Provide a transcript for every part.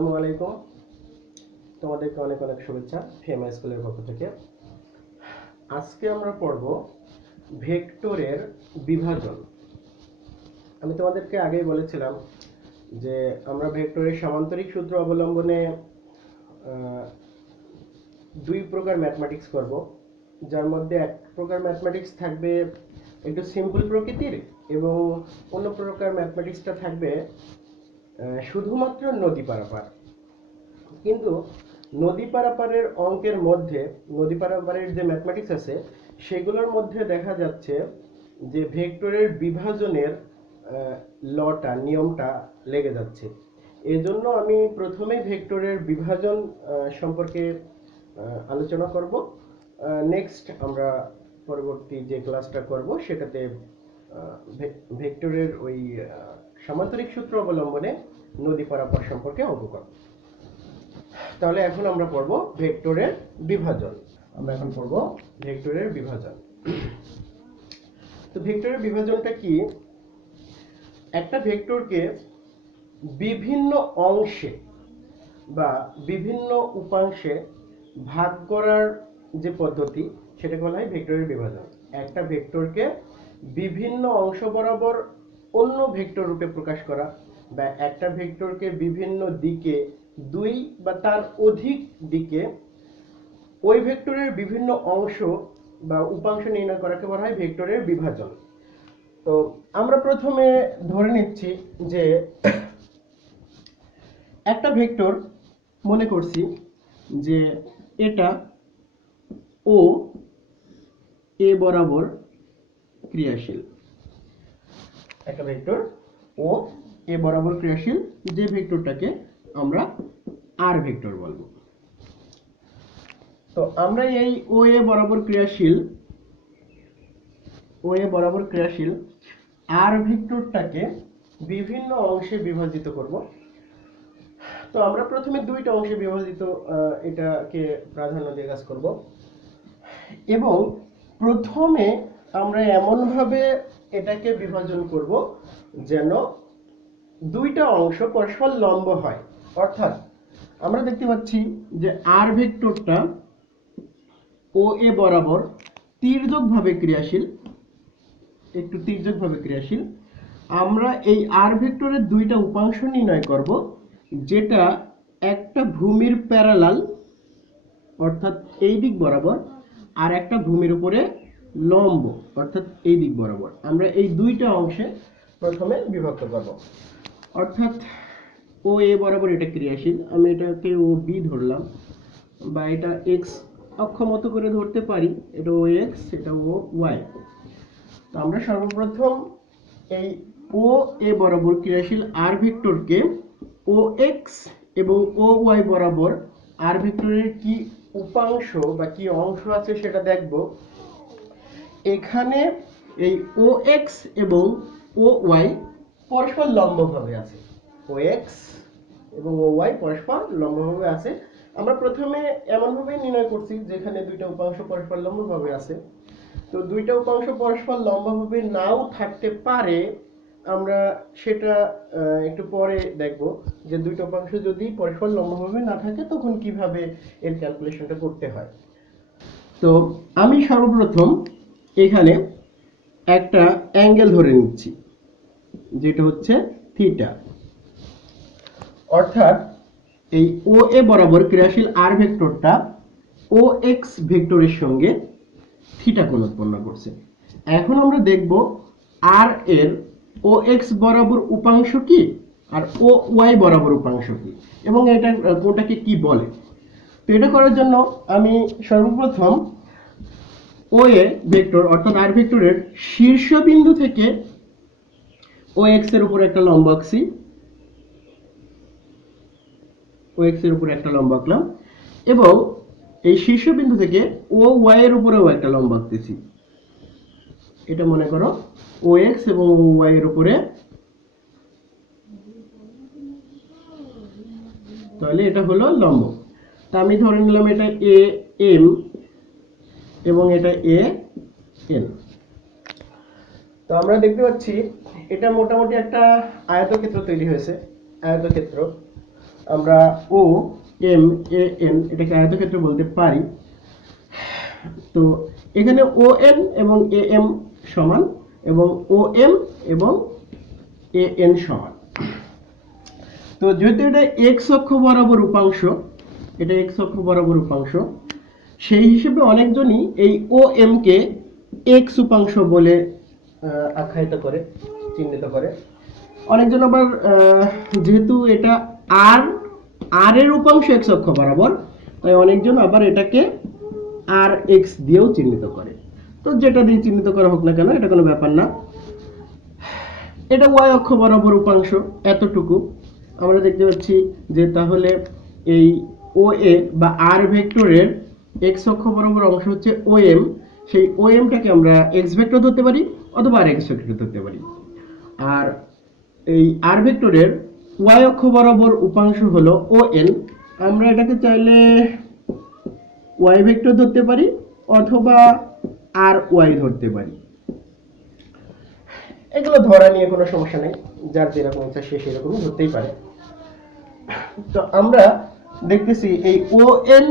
আসসালামু আলাইকুম। তোমাদেরকে অনেক অনেক শুভেচ্ছা ফেমা স্কুলের পক্ষ থেকে। আজকে আমরা পড়ব ভেক্টরের বিভাজন। আমি তোমাদেরকে আগেই বলেছিলাম যে আমরা ভেক্টরের সামান্তরিক সূত্র অবলম্বনে দুই প্রকার ম্যাথমেটিক্স করব, যার মধ্যে এক প্রকার ম্যাথমেটিক্স থাকবে একটু সিম্পল প্রকৃতির এবং অন্য প্রকার ম্যাথমেটিক্সটা থাকবে শুধুমাত্র নদী পারাপার। কিন্তু নদী পারাপারের অঙ্কের মধ্যে, নদী পারাপারের যে ম্যাথমেটিক্স আছে সেগুলোর মধ্যে দেখা যাচ্ছে যে ভেক্টরের বিভাজনের লটা, নিয়মটা লেগে যাচ্ছে। এজন্য আমি প্রথমেই ভেক্টরের বিভাজন সম্পর্কে আলোচনা করব। নেক্সট আমরা পরবর্তী যে ক্লাসটা করব সেটাতে ভেক্টরের ওই সামান্তরিক সূত্র অবলম্বনে নদী পারাপার সম্পর্কে অঙ্ক করব। তাহলে এখন আমরা পড়ব ভেক্টরের বিভাজন। আমরা এখন পড়ব ভেক্টরের বিভাজন। তো ভেক্টরের বিভাজনটা কি? একটা ভেক্টরকে বিভিন্ন অংশে বা বিভিন্ন উপাংশে ভাগ করার যে পদ্ধতি সেটাকে বলা হয় ভেক্টরের বিভাজন। একটা ভেক্টরকে বিভিন্ন অংশ বরাবর অন্য ভেক্টর রূপে প্রকাশ করা, বা একটা ভেক্টরকে বিভিন্ন দিকে, দুই বা তার অধিক দিকে ওই ভেক্টরের বিভিন্ন অংশ বা উপাংশ নির্ণয় করাকে বলা হয় ভেক্টরের বিভাজন। তো আমরা প্রথমে ধরে নিচ্ছি যে একটা ভেক্টর মনে করছি যে এটা ও এ বরাবর ক্রিয়াশীল। একটা ভেক্টর ও এ বরাবর ক্রিয়াশীল, যে ভেক্টরটাকে আমরা আর ভেক্টর বলবো। তো আমরা এই ও এ বরাবর ক্রিয়াশীল আর ভেক্টরটাকে বিভিন্ন অংশে বিভাজিত করব। তো আমরা প্রথমে দুইটা অংশে বিভাজিত এটাকে প্রাধান্য দিয়ে কাজ করব, এবং প্রথমে আমরা এমনভাবে এটাকে বিভাজন করব যেন দুইটা অংশ পরস্পর লম্ব হয়। অর্থাৎ আমরা দেখতে পাচ্ছি যে আর ভেক্টরটা ও এ বরাবর তির্যকভাবে ক্রিয়াশীল, একটু তির্যকভাবে ক্রিয়াশীল। আমরা এই আর ভেক্টরের দুইটা উপাংশ নির্ণয় করব, যেটা একটা ভূমির প্যারালাল অর্থাৎ এই দিক বরাবর, আর একটা ভূমির উপরে লম্ব অর্থাৎ এই দিক বরাবর। আমরা এই দুইটা অংশে প্রথমে বিভক্ত করব। অর্থাৎ ও এ বরাবর এটা ক্রিয়াশীল, আমি এটাকে ও বি ধরলাম, বা এটা এক্স অক্ষ মতো করে ধরতে পারি, এটা ও এক্স, এটা ও ওয়াই। তো আমরা সর্বপ্রথম এই ও এ বরাবর ক্রিয়াশীল আর ভেক্টরকে ও এক্স এবং ও ওয়াই বরাবর আর ভেক্টরের কি উপাংশ বা কি অংশ আছে সেটা দেখব। এখানে এই ও এক্স এবং ও ওয়াই পরস্পর লম্বভাবে আছে, ও এক্স এবং ও ওয়াই পরস্পর লম্বভাবে আছে। আমরা প্রথমে এমনভাবে নির্ণয় করছি যেখানে দুইটা উপাংশ পরস্পর লম্বভাবে আছে। তো দুইটা উপাংশ পরস্পর লম্বভাবে নাও থাকতে পারে, আমরা সেটা একটু পরে দেখব যে দুইটা উপাংশ যদি পরস্পর লম্বভাবে না থাকে তখন কিভাবে এর ক্যালকুলেশনটা করতে হয়। তো আমি সর্বপ্রথম এখানে একটা অ্যাঙ্গেল ধরে নিচ্ছি, যেটা হচ্ছে থিটা। অর্থাৎ এই ও এ বরাবর ক্রিয়াশীল আর ভেক্টরটা ও এক্স ভেক্টরের সঙ্গে থিটা কোণ উৎপন্ন করছে। এখন আমরা দেখব আর এর ও এক্স বরাবর উপাংশ কি আর ও ওয়াই বরাবর উপাংশ কি, এবং এটা কোণটাকে কি বলে। তো এটা করার জন্য আমি সর্বপ্রথম ও এ ভেক্টর অর্থাৎ আর ভেক্টরের শীর্ষবিন্দু থেকে ও এক্স এর উপর একটা লম্ব আঁকছি, ও এক্স এর উপর একটা লম্ব আঁকলাম, এবং এই শীর্ষবিন্দু থেকে ও ওয়াই এর উপরেও একটা লম্ব আঁকতেছি। এটা মনে করো ও এক্স এবং ও ওয়াই এর উপরে, তাহলে এটা হলো লম্ব। তা আমি ধরে নিলাম এটা এ এম এবং এটা এ এন। তো আমরা দেখতে পাচ্ছি এটা মোটামুটি একটা আয়তক্ষেত্র তৈরি হয়েছে। আয়তক্ষেত্র আমরা ও এম এ এন এটাকে আয়তক্ষেত্র বলতে পারি। তো এখানে ও এন এবং এ এম সমান এবং ও এম এবং এ এন সমান। তো যেহেতু এটা এক্স অক্ষ বরাবর উপাংশ, এটা এক্স অক্ষ বরাবর উপাংশ, সেই হিসেবে অনেকজনই এই ও এম কে এক্স উপাংশ বলে আখ্যায়িত করে, চিহ্নিত করে। অনেকজন আবার যেহেতু এটা আর আর এর উপাংশ এক্স অক্ষ বরাবর, তাই অনেকজন আবার এটাকে আর এক্স দিয়েও চিহ্নিত করে। তো যেটা দিয়ে চিহ্নিত করা হোক না কেন, এটা কোনো ব্যাপার না। এটা ওয়াই অক্ষ বরাবর উপাংশ, এতটুকু আমরা দেখতে পাচ্ছি যে তাহলে এই ও এ বা আর ভেক্টরের এক্স অক্ষ বরাবর অংশ হচ্ছে ও এম। সেই ও এমটাকে আমরা এক্স ভেক্টর ধরতে পারি অথবা আর এক্স ভেক্টর ধরতে পারি। আর এই আর ভেক্টরের ওয়াই অক্ষ বরাবর উপাংশ হলো ও এন। আমরা এটাকে চাইলে ওয়াই ভেক্টর ধরতে পারি অথবা আর ওয়াই ধরতে পারি। এগুলো ধরা নিয়ে কোনো সমস্যা নেই, যার যেরকম ইচ্ছা সে সেরকমই ধরতেই পারে। তো আমরা দেখতেছি এই ও এন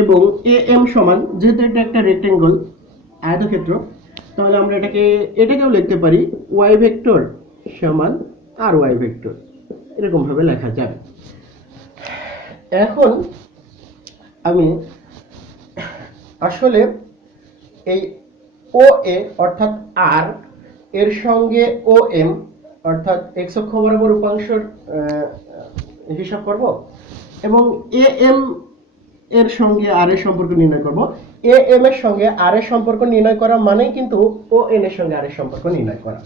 এবং এ এম সমান, যেহেতু এটা একটা রেক্টেঙ্গল আয়তক্ষেত্র, তাহলে আমরা এটাকেও লিখতে পারি ওয়াই ভেক্টর সমান আর ওয়াই ভেক্টর, এরকম ভাবে লেখা যাবে। এখন আমি আসলে এই ও এ অর্থাৎ আর এর সঙ্গে ও এম অর্থাৎ এক্স অক্ষ বরাবর উপাংশের হিসাব করব এবং এ এম এর সঙ্গে আর এর সম্পর্ক নির্ণয় করব। এ এম এর সঙ্গে আর এর সম্পর্ক নির্ণয় করা মানেই কিন্তু ও এন এর সঙ্গে আর এর সম্পর্ক নির্ণয় করা।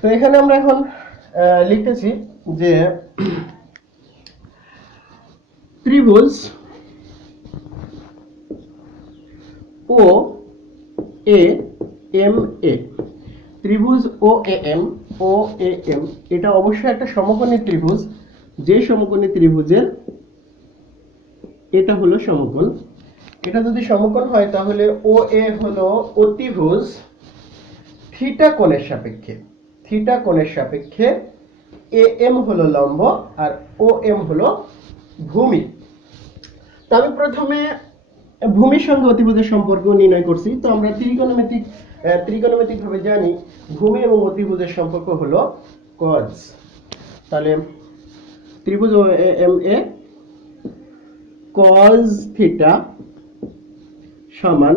তো এখানে আমরা এখন লিখতেছি যে ত্রিভুজ ও এ এম এ, ত্রিভুজ O A M, O A M এটা অবশ্যই একটা সমকোণী ত্রিভুজ। যে সমকোণী ত্রিভুজের এটা হলো সমকোণ। এটা যদি সমকোণ হয় তাহলে ও এ হলো অতিভুজ থিটা কোণের সাপেক্ষে, থিটা কোণের সাপেক্ষে এ এম হলো লম্ব আর ও এম হলো ভূমি। তো আমি প্রথমে ভূমির সঙ্গে অতিভুজের সম্পর্ক নির্ণয় করছি। তো আমরা ত্রিকোণমিতিক ভাবে জানি ভূমি এবং অতিভুজের সম্পর্ক হলো কজ। তাহলে ত্রিভুজ ও এম এ কজ থিটা সমান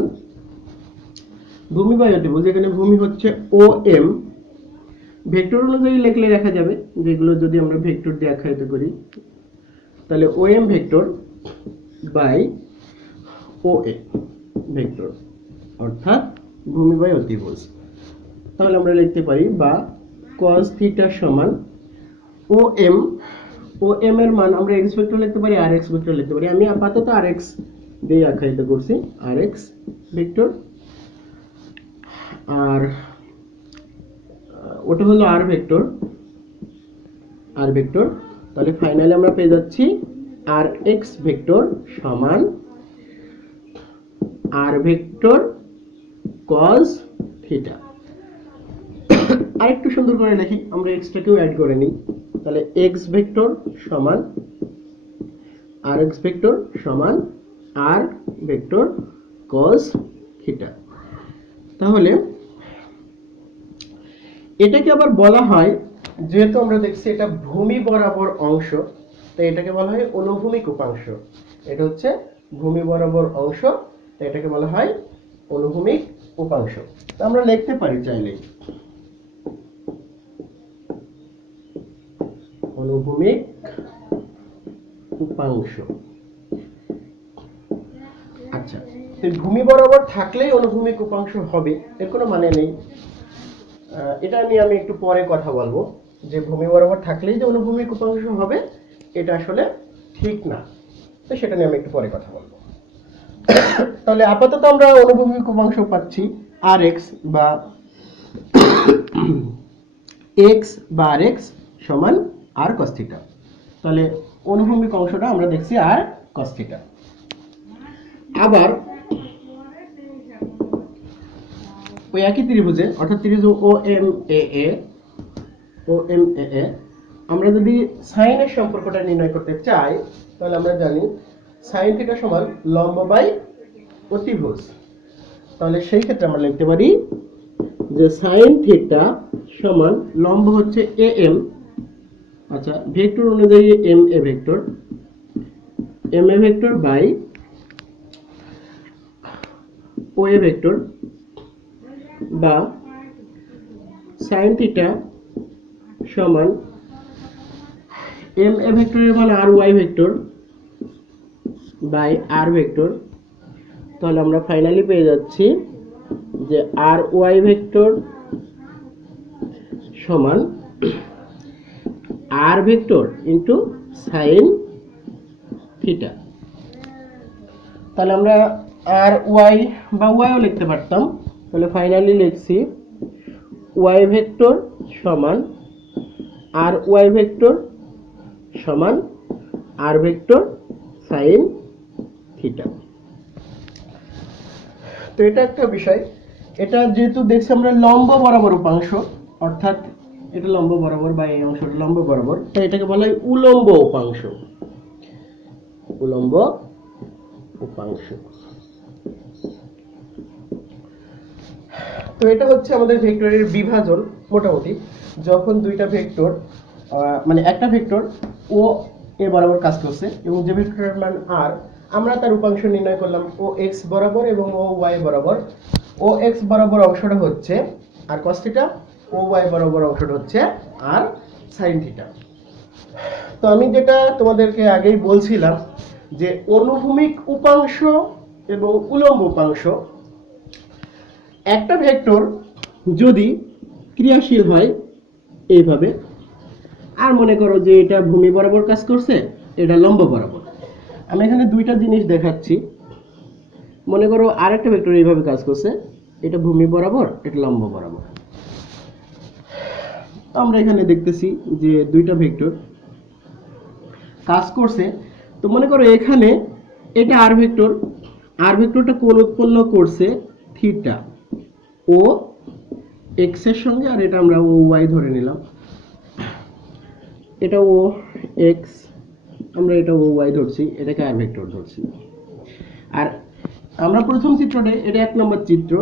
ভূমি বাই অতিভুজ, এখানে ভূমি হচ্ছে ও এম, ভেক্টর অনুযায়ী লিখলে দেখা যাবে, যেগুলো যদি আমরা ভেক্টর দিয়ে আখ্যায়িত করি তাহলে O M vector by O A vector অর্থাৎ ভূমি বাই অতিভুজ। তাহলে আমরা লিখতে পারি বা cos থিটা সমান ও এম এর মান আমরা x ভেক্টর লিখতে পারি আর x ভেক্টর লিখতে পারি। আমি আপাতত আর x দিয়ে আখ্যায়িত করছি, আর x ভেক্টর, আর ওটা হলো আর ভেক্টর, তাহলে ফাইনালি আমরা পেয়ে যাচ্ছি আর x ভেক্টর সমান আর ভেক্টর cos থিটা। আর একটু সুন্দর করে লিখি, আমরা x টাকেও অ্যাড করে নিই, তাহলে x ভেক্টর সমান আর x ভেক্টর সমান আর ভেক্টর cos থিটা। তাহলে এটাকে আবার বলা হয়, যেহেতু আমরা দেখছি এটা ভূমি বরাবর অংশ, তাই এটাকে বলা হয় অনুভূমিক উপাংশ। এটা হচ্ছে ভূমি বরাবর অংশ, তাই এটাকে বলা হয় অনুভূমিক উপাংশ। তো আমরা লিখতে পারি চাইলেই অনুভূমিক উপাংশ। আচ্ছা, তো ভূমি বরাবর থাকলেই অনুভূমিক উপাংশ হবে এর কোনো মানে নেই। এটা নিয়ে আমি একটু পরে কথা বলবো, যে ভূমি বরাবর থাকলেই যে অনুভূমিক উপাংশ হবে এটা আসলে ঠিক না। তো সেটা নিয়ে আমি একটু পরে কথা বলবো। তাহলে আপাতত আমরা অনুভূমিক উপাংশ পাচ্ছি আর এক্স বা আর এক্স সমান আর cos থিটা। তাহলে অনুভূমিক অংশটা আমরা দেখছি আর cos থিটা। আবার ওই একই ত্রিভুজে অর্থাৎ ত্রিভুজ ও এম এ আমরা যদি সাইনের সম্পর্কটা নির্ণয় করতে চাই তাহলে আমরা জানি সাইন থিটা সমান লম্ব বাই অতিভুজ। তাহলে সেই ক্ষেত্রে আমরা লিখতে পারি যে সাইন থিটা সমান লম্ব হচ্ছে এ এম, আচ্ছা ভেক্টর অনুযায়ী M A vector by O A vector, বা সাইন থিটা সমান এম এ ভেক্টরের মান R y vector by R vector. তাহলে আমরা ফাইনালি পেয়ে যাচ্ছি যে আর ওয়াই ভেক্টর সমান R vector into sine theta. তাহলে আমরা আর ওয়াই বা ওয়াইও লিখতে পারতাম। তাহলে ফাইনালি লিখছি ওয়াই ভেক্টর সমান আর ওয়াই ভেক্টর সমান আর ভেক্টর সাইন থিটা। তো এটা একটা বিষয়, এটা যেহেতু দেখছি আমরা লম্ব বরাবর উপাংশ, অর্থাৎ এটা লম্ব বরাবর বা এই অংশটা লম্ব বরাবর, তাই এটাকে বলা হয় উলম্ব উপাংশ। উলম্ব উপাংশ। তো এটা হচ্ছে আমাদের ভেক্টরের বিভাজন। মোটামুটি যখন দুইটা ভেক্টর মানে একটা ভেক্টর ও এ বরাবর কাজ করছে এবং যে ভেক্টরের মান আর, আমরা তার উপাংশ নির্ণয় করলাম ও এক্স বরাবর এবং ও ওয়াই বরাবর। ও এক্স বরাবর অংশটা হচ্ছে আর cos থিটা, ও ওয়াই বরাবর অংশটা হচ্ছে আর sin থিটা। তো আমি যেটা তোমাদেরকে আগেই বলছিলাম যে অনুভূমিক উপাংশ এবং উলম্ব উপাংশ, একটা ভেক্টর যদি ক্রিয়াশীল হয় এইভাবে, আর মনে করো যে এটা ভূমি বরাবর কাজ করছে, এটা লম্ব বরাবর। আমি এখানে দুইটা জিনিস দেখাচ্ছি। মনে করো আরেকটা ভেক্টর এইভাবে কাজ করছে, এটা ভূমি বরাবর, এটা লম্ব বরাবর। আমরা এখানে দেখতেছি যে দুইটা ভেক্টর কাজ করছে। তো মনে করো এখানে এটা আর ভেক্টর, আর ভেক্টরটা কোণ উৎপন্ন করছে থিটা ও এক্স এর সঙ্গে, আর এটা আমরা ও ওয়াই ধরে নিলাম। এটা ও এক্স, আমরা এটা ও ওয়াই ধরছি, এটাকে আর ভেক্টর ধরছি। আর আমরা প্রথম চিত্রটা, এটা এক নম্বর চিত্র,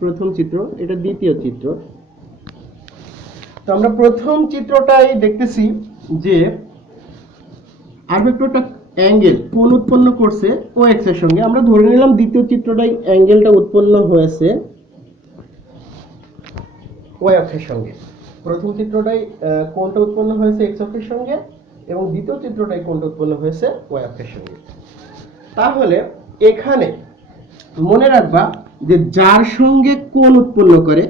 প্রথম চিত্র, এটা দ্বিতীয় চিত্র। তো আমরা প্রথম চিত্রটাই দেখতেছি যে আর ভেক্টরটা অ্যাঙ্গেল কোণ উৎপন্ন করছে ও এক্স এর সঙ্গে। আমরা ধরে নিলাম দ্বিতীয় চিত্রটাই অ্যাঙ্গেলটা উৎপন্ন হয়েছে ওয়াই অক্ষের সঙ্গে। প্রথম চিত্রটাই কোণটা উৎপন্ন হয়েছে এক্স অক্ষের সঙ্গে এবং দ্বিতীয় চিত্রটাই কোণটা উৎপন্ন হয়েছে ওয়াই অক্ষের সঙ্গে। তাহলে এখানে মনে রাখবা যে যার সঙ্গে কোণ উৎপন্ন করে,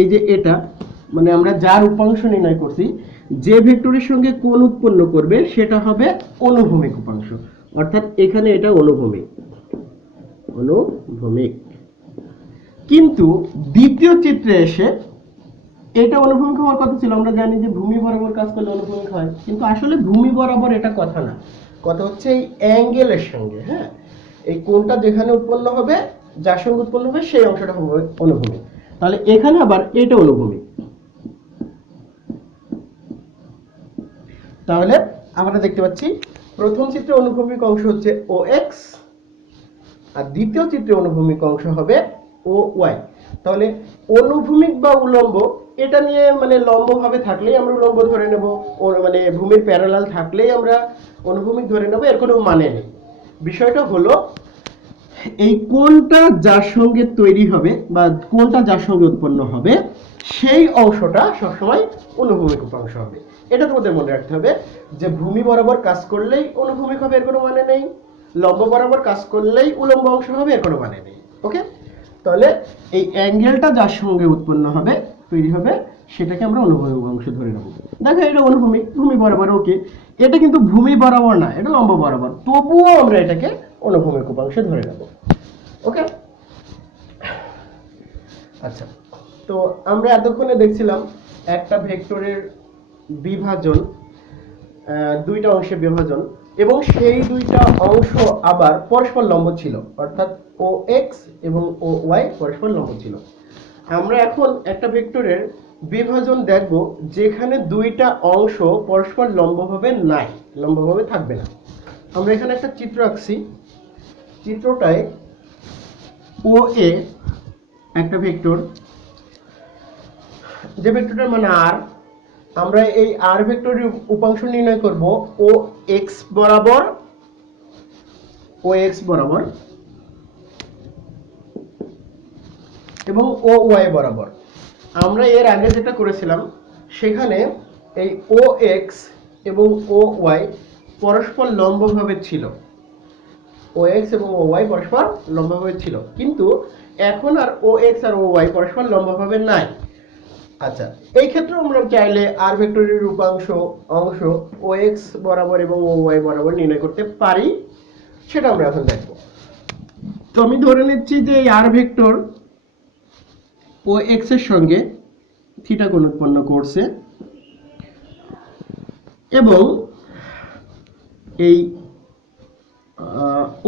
এই যে এটা মানে আমরা যার উপাংশ নির্ণয় করছি, যে ভেক্টরের সঙ্গে কোণ উৎপন্ন করবে সেটা হবে অনুভূমিক উপাংশ। অর্থাৎ এখানে এটা অনুভূমিক, অনুভূমিক। কিন্তু দ্বিতীয় চিত্রে এসে এটা অনুভূমিক হওয়ার কথা ছিল। আমরা জানি যে ভূমি বরাবর কাজ করলে অনুভূমিক হয়, কিন্তু আসলে ভূমি বরাবর এটা কথা না, কথা হচ্ছে এই অ্যাঙ্গেলের সঙ্গে। হ্যাঁ, এই কোণটা যেখানে উৎপন্ন হবে, যার সঙ্গে উৎপন্ন হবে সেই অংশটা হবে অনুভূমিক। তাহলে এখানে আবার এটা অনুভূমিক। তাহলে আমরা দেখতে পাচ্ছি প্রথম চিত্রে অনুভূমিক অংশ হচ্ছে ও এক্স, আর দ্বিতীয় চিত্রে অনুভূমিক অংশ হবে ও ওয়াই। তাহলে অনুভূমিক বা উলম্ব এটা নিয়ে মানে লম্ব ভাবে থাকলেই আমরা উলম্ব ধরে নেব, মানে ভূমির প্যারালাল থাকলেই আমরা অনুভূমিক ধরে নেব, এর কোনো মানে নেই। বিষয়টা হলো এই কোণটা যার সঙ্গে তৈরি হবে বা কোণটা যার সঙ্গে উৎপন্ন হবে সেই অংশটা সবসময় অনুভূমিক উপাংশ হবে। এটা তোমাদের মনে রাখতে হবে যে ভূমি বরাবর কাজ করলেই অনুভূমিক হবে, এর কোনো মানে নেই। লম্ব বরাবর কাজ করলেই উলম্ব অংশ হবে, এর কোনো মানে নেই। ওকে, তাহলে এই অ্যাঙ্গেলটা যার সঙ্গে উৎপন্ন হবে, তৈরি হবে, সেটাকে আমরা অনুভূমিক অংশ ধরে নেব। দেখো এটা অনুভূমিক, ভূমি বরাবর, ওকে। এটা কিন্তু ভূমি বরাবর না, এটা লম্ব বরাবর, তবুও আমরা এটাকে অনুভূমিক উপাংশ ধরে নেব। ওকে, আচ্ছা। তো আমরা এতক্ষণে দেখছিলাম একটা ভেক্টরের বিভাজন, দুইটা অংশে বিভাজন, এবং সেই দুইটা অংশ আবার পরস্পর লম্ব ছিল, অর্থাৎ ও এক্স এবং ও ওয়াই পরস্পর লম্ব ছিল। আমরা এখন একটা ভেক্টরের বিভাজন দেখব যেখানে দুইটা অংশ পরস্পর লম্বভাবে নাই, লম্বভাবে থাকবে না। আমরা এখানে একটা চিত্র আঁকছি, চিত্রটায় ও এ একটা ভেক্টর, যে ভেক্টরটার মান আর, আমরা এই আর ভেক্টরের উপাংশ নির্ণয় করব ও এক্স বরাবর, ও এক্স বরাবর এবং ও ওয়াই বরাবর। আমরা এর আগে যেটা করেছিলাম সেখানে এই ও এক্স এবং ও ওয়াই পরস্পর লম্বভাবে ছিল, ও এক্স এবং ও ওয়াই পরস্পর লম্বভাবে ছিল, কিন্তু এখন আর ও এক্স আর ও ওয়াই পরস্পর লম্বভাবে নাই। আচ্ছা, এই ক্ষেত্রে আমরা চাইলে আর ভেক্টরের উপাংশ অংশ ও এক্স বরাবর এবং ও ওয়াই বরাবর নির্ণয় করতে পারি, সেটা আমরা এখন দেখব। তো আমি ধরে নিচ্ছি যে এই আর ভেক্টর ও এক্স এর সঙ্গে থিটা কোণ উৎপন্ন করছে এবং এই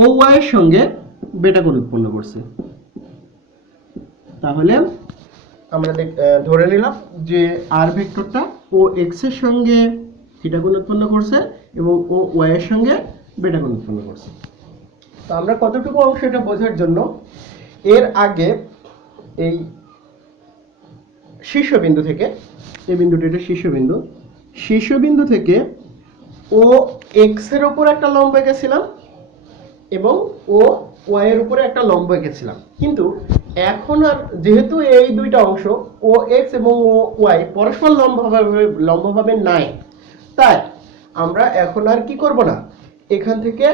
ও ওয়াই এর সঙ্গে বেটা কোণ উৎপন্ন করছে। তাহলে আমরা ধরে নিলাম যে আর ভেক্টরটা ও এক্স এর সঙ্গে থিটা কোণ উৎপন্ন করছে এবং ও ওয়াই এর সঙ্গে বেটা কোণ উৎপন্ন করছে। তো আমরা কতটুকু অংশ এটা বোঝার জন্য এর আগে এই শীর্ষবিন্দু থেকে, এই বিন্দুটি এটা শীর্ষবিন্দু, শীর্ষবিন্দু থেকে ও এক্স এর উপর একটা লম্ব এঁকেছিলাম এবং ও ওয়াই এর উপরে একটা লম্ব এঁকেছিলাম, কিন্তু এখন আর যেহেতু এই দুইটা অংশ ও এক্স এবং ও ওয়াই পরস্পর লম্বভাবে নাই, তাই আমরা এখন আর কি করব না, এখান থেকে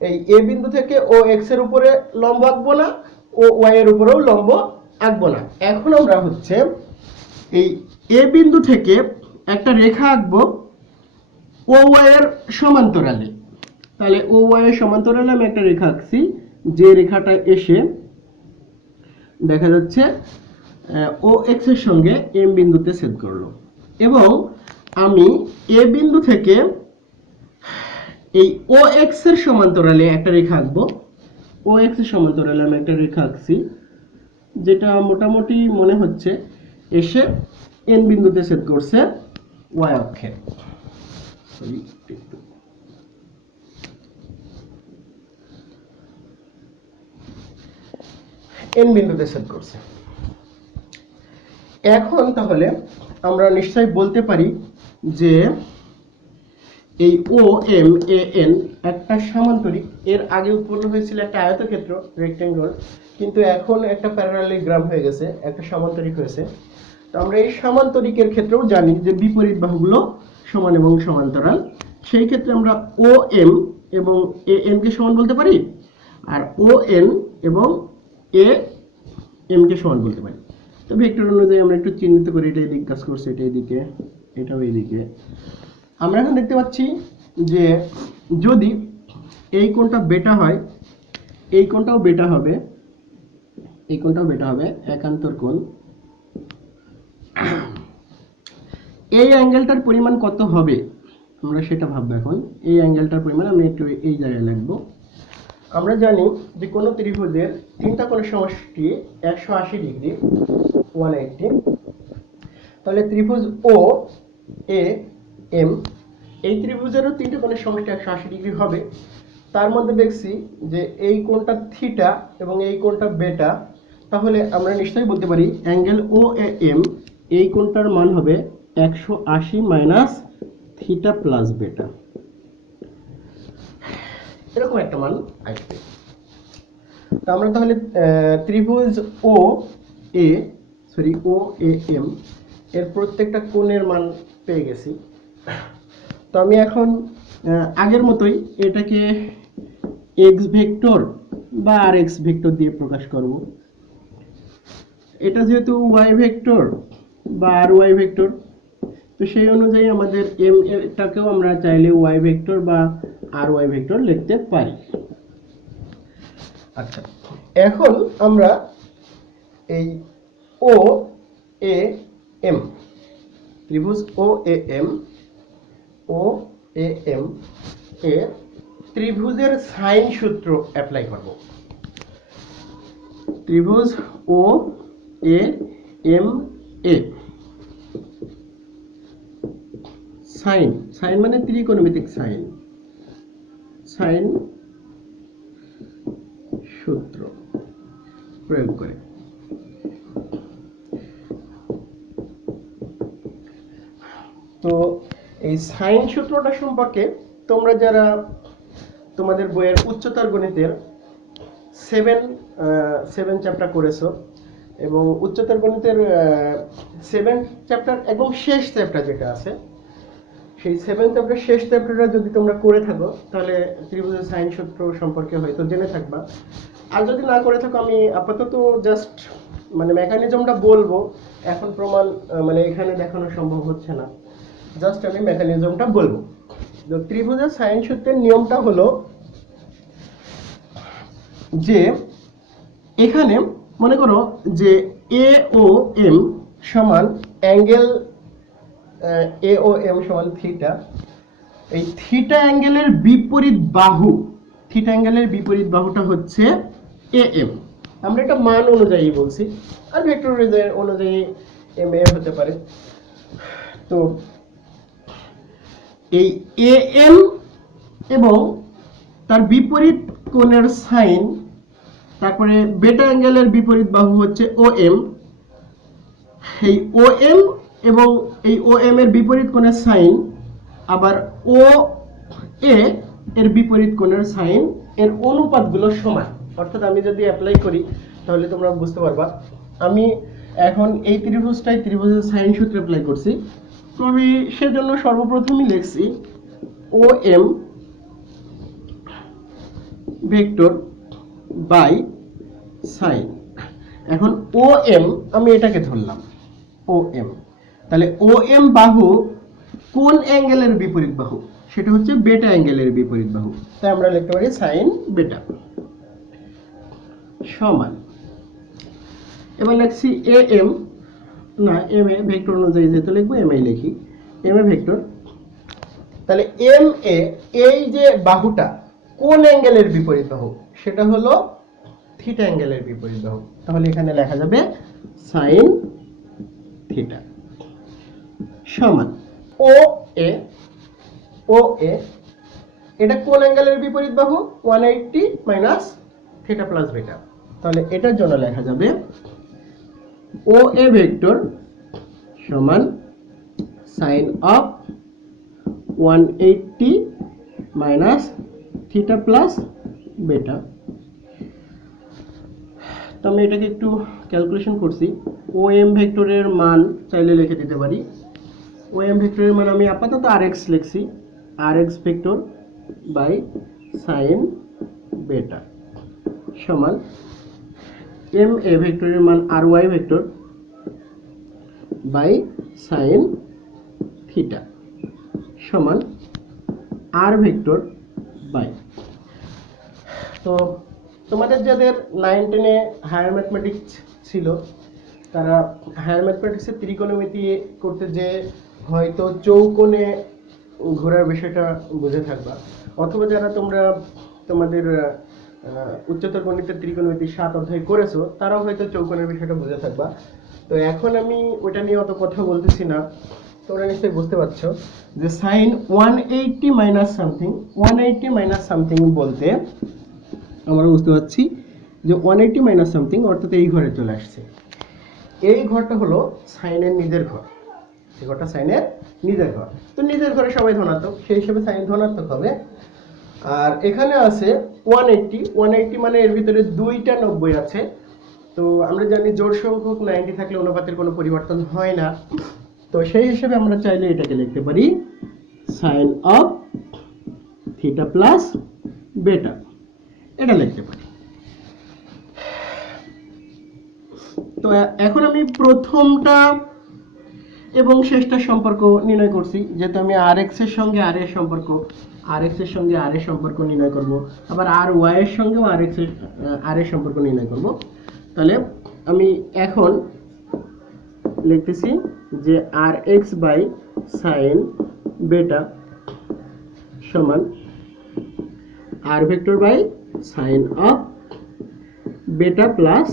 এই এ বিন্দু থেকে ও এক্স এর উপরে লম্ব আঁকবো না, ও ওয়াই এর উপরেও লম্ব আঁকবো না। এখন আমরা হচ্ছে এই এ বিন্দু থেকে একটা রেখা আঁকবো ও ওয়াই এর সমান্তরালে। তাহলে ও ওয়াই এর সমান্তরালে আমি একটা রেখা আঁকছি, যে রেখাটা এসে দেখা যাচ্ছে ও এক্স এর সঙ্গে এম বিন্দুতে ছেদ করলো, এবং আমি এ বিন্দু থেকে এই ও এক্স এর সমান্তরালে একটা রেখা আঁকবো। ও এক্স এর সমান্তরালে আমি একটা রেখা আঁকছি, যেটা মোটামুটি মনে হচ্ছে এসে এন বিন্দুতে ছেদ করছে ওয়াই অক্ষে, এন বিন্দুতে ছেদ করছে। এখন তাহলে আমরা নিশ্চয়ই বলতে পারি যে এই ও এম এ এন একটা সামান্তরিক। এর আগে উৎপন্ন হয়েছিল একটা আয়তক্ষেত্র রেক্টেঙ্গল, কিন্তু এখন একটা প্যারালালোগ্রাম হয়ে গেছে, একটা সামান্তরিক হয়েছে। তো আমরা এই সামান্তরিকের ক্ষেত্রেও জানি যে বিপরীত বাহুগুলো সমান এবং সমান্তরাল। সেই ক্ষেত্রে আমরা ও এম এবং এ এন কে সমান বলতে পারি, আর ও এন এবং এ এম কে সমান বলতে পারি। তো ভেক্টর অনুযায়ী আমরা একটু চিহ্নিত করি, এটা এদিকে কাজ করছে, এটা এদিকে, এটাও এদিকে। আমরা এখন দেখতে পাচ্ছি যে যদি এই কোণটা বেটা হয়, এই কোণটাও বেটা হবে, এই কোণটাও বেটা হবে, একান্তর কোণ। এই অ্যাঙ্গেলটার পরিমাণ কত হবে আমরা সেটা ভাববো। এখন এই অ্যাঙ্গেলটার পরিমাণ আমি একটু এই জায়গায় লিখবো। আমরা জানি যে কোনো ত্রিভুজের তিনটা কোণের সমষ্টি 180 ডিগ্রি, 180। তাহলে ত্রিভুজ ও এ এম, এই ত্রিভুজেরও তিনটা কোণের সমষ্টি 180 ডিগ্রি হবে। তার মধ্যে দেখছি যে এই কোণটা থিটা এবং এই কোণটা বেটা, তাহলে আমরা নিশ্চয়ই বলতে পারি অ্যাঙ্গেল ও এ এম, এই কোণটার মান হবে 180 মাইনাস থিটা প্লাস বেটা, এরকম একটা মান আসবে। তো আমরা তাহলে ত্রিভুজ ও এ এম এর প্রত্যেকটা কোণের মান পেয়ে গেছি। তো আমি এখন আগের মতোই এটাকে এক্স ভেক্টর বা আর এক্স ভেক্টর দিয়ে প্রকাশ করব। এটা যেহেতু ওয়াই ভেক্টর বা আর ওয়াই ভেক্টর, তো সেই অনুযায়ী আমাদের এম এটাকেও আমরা চাইলে ওয়াই ভেক্টর বা আর ওয়াই ভেক্টর লিখতে পারি। আচ্ছা, এখন আমরা এই ও এ এম, ত্রিভুজ ও এ এম এ ত্রিভুজের সাইন সূত্র অ্যাপ্লাই করব। ত্রিভুজ O A M A sine, sine মানে ত্রিকোণমিতিক সাইন, সাইন সূত্র প্রয়োগ করে। তো এই সাইন সূত্রটা সম্পর্কে তোমরা যারা তোমাদের বইয়ের উচ্চতর গণিতের 7 চ্যাপ্টার করেছো এবং উচ্চতর গণিতের 7 চ্যাপ্টার একদম শেষ চ্যাপ্টার যেটা আছে, সেই 7 চ্যাপ্টার শেষ চ্যাপ্টারটা যদি তোমরা করে থাকো তাহলে ত্রিভুজের সাইন সূত্র সম্পর্কে হয়তো জেনে থাকবা। আর যদি না করে থাকো, আমি আপাতত জাস্ট মানে মেকানিজমটা বলবো, এখন প্রমাণ মানে এখানে দেখানো সম্ভব হচ্ছে না, জাস্ট আমি মেকানিজমটা বলবো। তো ত্রিভুজের সাইন সূত্রের নিয়মটা হলো যে এখানে মনে করো যে এ ও এম সমান অ্যাঙ্গেল, এ ও এম সমান থিটা। এই থিটা অ্যাঙ্গেলের বিপরীত বাহু, থিটা অ্যাঙ্গেলের বিপরীত বাহুটা হচ্ছে এ এম। আমরা এটা মান অনুযায়ী বলছি, আর ভেক্টর অনুযায়ী এম এ হতে পারে। তো এই এ এম এবং তার বিপরীত কোণের সাইন, তারপরে বেটা অ্যাঙ্গেলের বিপরীত বাহু হচ্ছে ও এম। এই ও এম এবং এই ও এম এর বিপরীত কোণের সাইন, আবার ও এ এর বিপরীত কোণের সাইন, এর অনুপাতগুলো সমান। অর্থাৎ আমি যদি অ্যাপ্লাই করি তাহলে তোমরা বুঝতে পারবা। আমি এখন এই ত্রিভুজের সাইন সূত্র অ্যাপ্লাই করছি। তো আমি সেজন্য সর্বপ্রথমই লিখছি ও এম ভেক্টর বাই সাইন। এখন ও এম আমি এটাকে ধরলাম ও এম, তাহলে ও এম বাহু কোন অ্যাঙ্গেলের বিপরীত বাহু? সেটা হচ্ছে বেটা অ্যাঙ্গেলের বিপরীত বাহু, তাই আমরা লিখতে পারি সাইন বেটা সমান। এবার লিখছি এ এম, না এম এ ভেক্টর অনুযায়ী যেহেতু লিখবো এম এ লিখি, এম এ ভেক্টর। তাহলে এম এ এই যে বাহুটা কোন অ্যাঙ্গেলের বিপরীত বাহু? সেটা হলো থিটা অ্যাঙ্গেলের বিপরীত বাহু। তাহলে এখানে লেখা যাবে সাইন থিটা সমান ও এ, ও এ এটা কোন অ্যাঙ্গেলের বিপরীত বাহু? 180 মাইনাস থিটা প্লাস বেটা। তাহলে এটার জন্য লেখা যাবে ও এ ভেক্টর সমান sine of 180 minus theta plus beta. তো আমি এটাকে একটু ক্যালকুলেশন করছি। ও এম ভেক্টরের মান চাইলে লিখে দিতে পারি। ও এম ভেক্টরের মান আমি আপাতত আর এক্স লিখছি, R x vector by sine beta সমান এম এ ভেক্টরের মান R y vector by sine theta সমান আর ভেক্টর বাই। তো তোমাদের যাদের 9-10-এ হায়ার ম্যাথমেটিক্স ছিল তারা হায়ার ম্যাথমেটিক্সের ত্রিকোণমিতি করতে যে হয়তো চৌকোণে ঘোরার বিষয়টা বুঝে থাকবা, অথবা যারা তোমরা তোমাদের উচ্চতর গণিতের ত্রিকোণমিতি 7 অধ্যায় করেছো তারাও হয়তো চৌকোণের বিষয়টা বুঝে থাকবা। তো এখন আমি ওটা নিয়ে অত কথা বলতেছি না, তোমরা নিশ্চয়ই বুঝতে পারছো যে sine 180 minus something, 180 minus something বলতে আমরা বুঝতে পারছি যে 180 মাইনাস সামথিং অর্থাৎ এই ঘরে চলে আসছে। এই ঘরটা হলো সাইনের নিজের ঘর, এই ঘরটা সাইনের নিজের ঘর। তো নিজের ঘরে সবাই ধনাত্মক, সেই হিসেবে সাইন ধনাত্মক হবে। আর এখানে আছে 180, 180 মানে এর ভিতরে দুইটা 90 আছে। তো আমরা জানি জোড় সংখ্যক 90 থাকলে অনুপাতের কোনো পরিবর্তন হয় না। তো সেই হিসেবে আমরা চাইলে এটাকে লিখতে পারি সাইন অফ থিটা প্লাস বেটা, এটা লিখতে পারি। তো এখন আমি প্রথমটা এবং শেষটা সম্পর্ক নির্ণয় করছি, যেহেতু আমি আর এক্স এর সঙ্গে আর এর সম্পর্ক, আর এক্স এর সঙ্গে আর এর সম্পর্ক নির্ণয় করব, আবার আর ওয়াই এর সঙ্গেও আর এক্স এর আর এর সম্পর্ক নির্ণয় করব। তাহলে আমি এখন লিখতেছি যে আর এক্স বাই সাইন বেটা সমান R vector by sine of বেটা প্লাস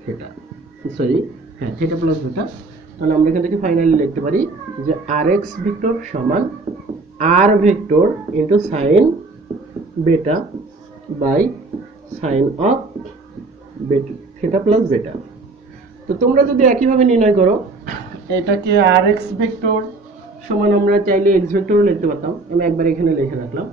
থিটা, সরি হ্যাঁ থিটা প্লাস বেটা। তাহলে আমরা এখান থেকে ফাইনালি লিখতে পারি যে আর এক্স ভেক্টর সমান আর ভেক্টর ইন্টু সাইন বেটা বাই সাইন অফ বেটা থিটা প্লাস বেটা। তো তোমরা যদি একইভাবে নির্ণয় করো, এটাকে আর এক্স ভেক্টর সমান আমরা চাইলে এক্স ভেক্টরও লিখতে পারতাম, আমি একবার এখানে লিখে রাখলাম।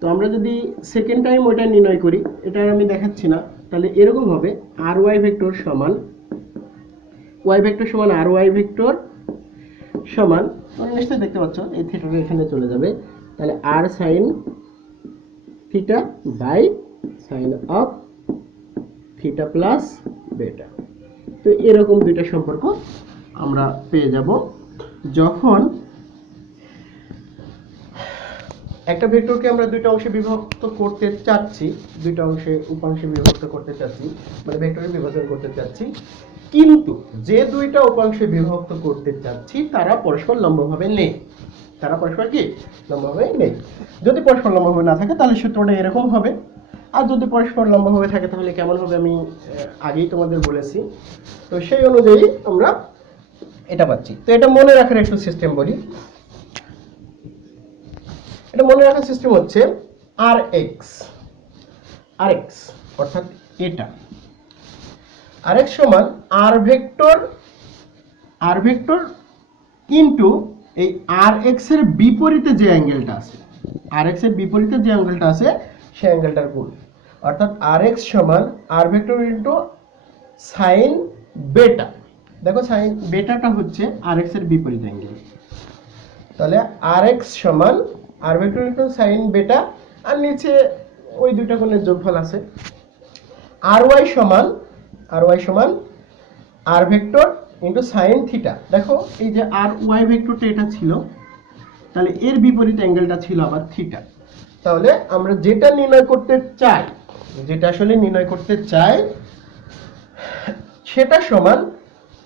তো আমরা যদি সেকেন্ড টাইম ওটা নির্ণয় করি, এটা আমি দেখাচ্ছি না, তাহলে এরকম হবে আর ওয়াই ভেক্টর সমান আর ওয়াই ভেক্টর সমান, তোমরা নিশ্চয়ই দেখতে পাচ্ছ এই থিটাটা এখানে চলে যাবে, তাহলে R sine theta by sine of theta plus beta. তো এরকম দুইটা সম্পর্ক আমরা পেয়ে যাব যখন একটা ভেক্টরকে আমরা দুইটা অংশে বিভক্ত করতে চাচ্ছি, দুইটা অংশে উপাংশে বিভক্ত করতে চাচ্ছি, মানে ভেক্টরের বিভাজন করতে চাচ্ছি, কিন্তু যে দুইটা উপাংশে বিভক্ত করতে চাচ্ছি তারা পরস্পর লম্বভাবে নেই। তারা পরস্পর কি লম্বভাবে নেই। যদি পরস্পর লম্বভাবে না থাকে তাহলে সূত্রটা এরকম হবে, আর যদি পরস্পর লম্বভাবে থাকে তাহলে কেমন হবে আমি আগেই তোমাদের বলেছি। তো সেই অনুযায়ী আমরা এটা পাচ্ছি। তো এটা মনে রাখার একটু সিস্টেম বলি। এটা মনে রাখার সিস্টেম হচ্ছে আর এক্স অর্থাৎ এটা আর এক্স সমান আর ভেক্টর ইনটু এই আর এক্স এর বিপরীতে যে অ্যাঙ্গেলটা আছে, আর এক্স এর বিপরীতে যে অ্যাঙ্গেলটা আছে সেই অ্যাঙ্গেলটার গুণ, অর্থাৎ আর এক্স সমান আর ভেক্টর ইনটু সাইন বেটা। দেখো সাইন বেটাটা হচ্ছে আর এক্স এর বিপরীত অ্যাঙ্গেল, তাহলে আর এক্স সমান আর ভেক্টর ইনটু সাইন বেটা, আর নিচে ওই দুইটা কোণের যোগফল আছে। আর ওয়াই সমান R vector into sine theta. দেখো এই যে আর ওয়াই ভেক্টরটা এটা ছিল, তাহলে এর বিপরীত অ্যাঙ্গেলটা ছিল আবার থিটা। তাহলে আমরা যেটা নির্ণয় করতে চাই, সেটা সমান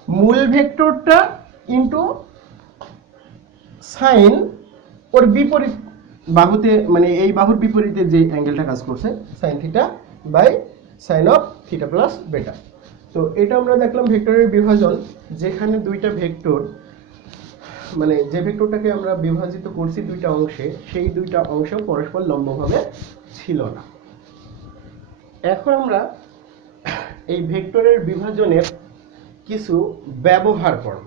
মূল ভেক্টরটা ইনটু সাইন ওর বিপরীত বাহুতে, মানে এই বাহুর বিপরীতে যে অ্যাঙ্গেলটা কাজ করছে sine theta by sine of theta plus beta. তো এটা আমরা দেখলাম ভেক্টরের বিভাজন, যেখানে দুইটা ভেক্টর, মানে যে ভেক্টরটাকে আমরা বিভাজিত করছি দুইটা অংশে, সেই দুইটা অংশ পরস্পর লম্বভাবে ছিল না। এখন আমরা এই ভেক্টরের বিভাজনের কিছু ব্যবহার করব।